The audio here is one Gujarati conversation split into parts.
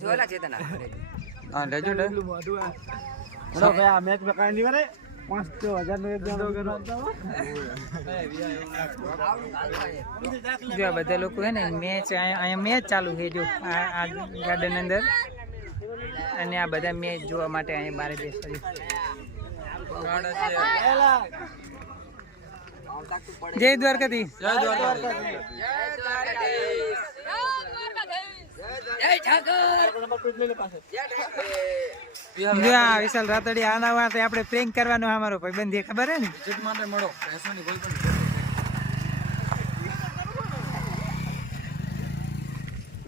જોલા ચેતન હા લેજો લે બડો ભાઈ આ મેચ में કાઈ નહીં વરે 5000 નો એક જણો કરો જો બધા લોકો હે ને મેચ અહીંયા મેચ ચાલુ છે જો આ ગાર્ડન અંદર અને આ બધા મેચ જોવા માટે અહીંયા બારે બેસા છે જય દ્વારકાધીશ જય દ્વારકાધીશ જય ઠાકર જો આ વિશાલ રાતડી આના માટે આપણે પ્રેન્ક કરવાનો અમારો ભાઈબંધ છે ખબર હે ને વિઝિટ માટે મળો ભેંસોની કોઈ પણ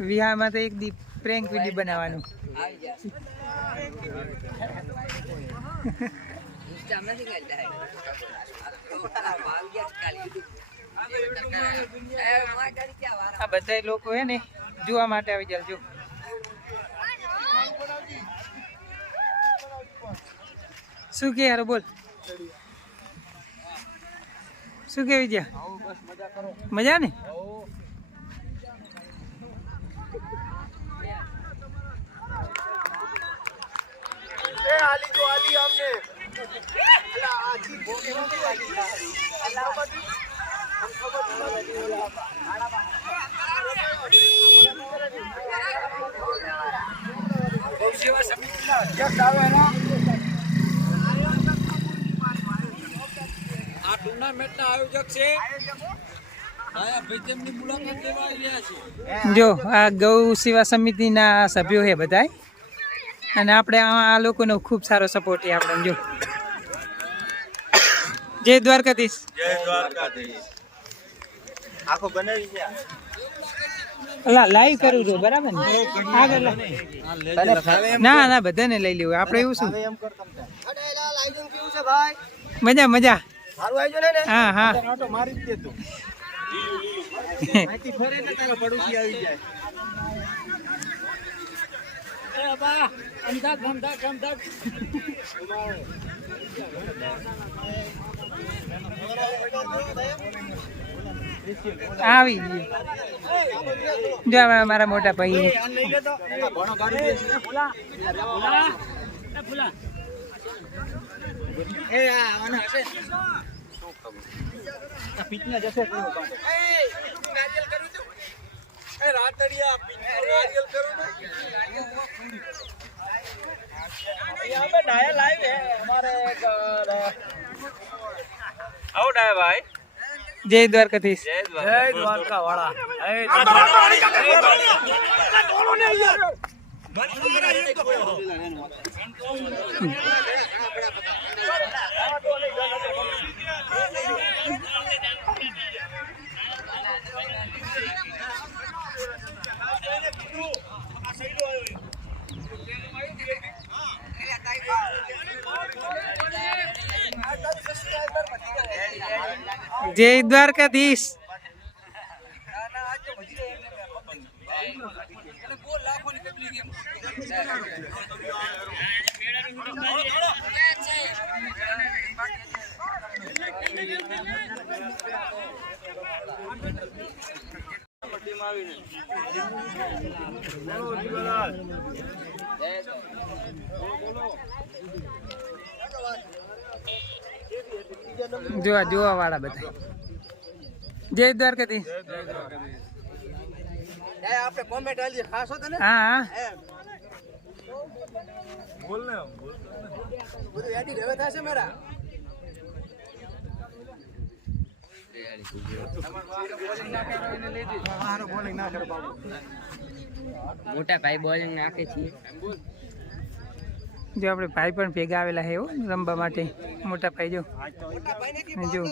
વિહાર માં તો એક દી પ્રેન્ક વિડિયો બનાવવાનું આવી ગયા ઇન્સ્ટા નથી કરતા આ બધા લોકો હે ને જોવા માટે આવી જાય જો શું કે યાર બોલ શું કે વિજય મજા ને એ આલી જો આલી અમને અલા આજી બોલી નથી લાગી અલ્લાહ બધી હમ ખબર બહુ સેવા સમિતિના અધ્યક્ષ આવે ને આ ટુર્નામેન્ટના આયોજક છે આયા ભાઈજમની મુલાકાત લેવા આવ્યા છે જો આ ગૌ સેવા સમિતિના સભ્યો છે બધા અને આપણે આ લોકોનો ખૂબ સારો સપોર્ટ છે આપણે જો જય દ્વારકાધીશ આખો બનાવી છે અલા લાઈવ કરું છું બરાબર ને આગળ ના ના બધાને લઈ લેવું આપણે એવું શું એમ કર તમતા અડેલા લાઈવ કેવું છે ભાઈ મજા મજા સારું આવજો ને હા હા આટો મારી જ દે તું આથી ફરે ને તારા પડોશી આવી જાય એ બા અમદાવાદ આવી ગયું જો મારા મોટા ભાઈ જય દ્વારકાધીશ જય દ્વારકા વાળા જય દ્વારકાધીશ જોવા વાળા બધા જય દ્વારકાધીશ આપણે કોમેન્ટ આલી ખાસ હતો ને હા હા બોલ ને બધું એડિટ હવે થશે મારા મોટા ભાઈ બોલિંગ નાખે છે જો આપણે ભાઈ પણ ભેગા આવેલા છે એવું રમવા માટે મોટા ભાઈ જો